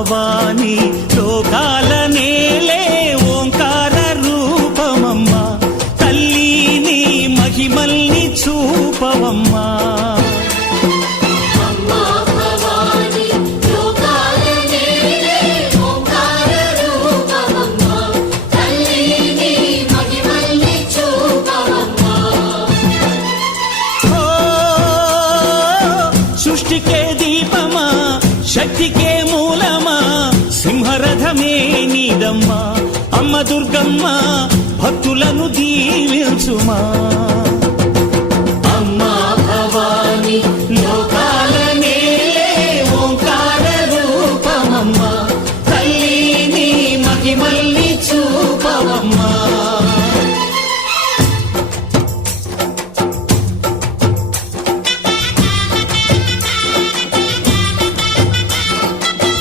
భవాని లోకాల నేలే ఓంకార రూపమమ్మా తల్లి నీ మహిమల్ని చూపవమ్మా సృష్టికే దీపమా శక్తికే మూలమా సింహరథమే నీదమ్మా అమ్మ దుర్గమ్మ భక్తులను దీవించుమా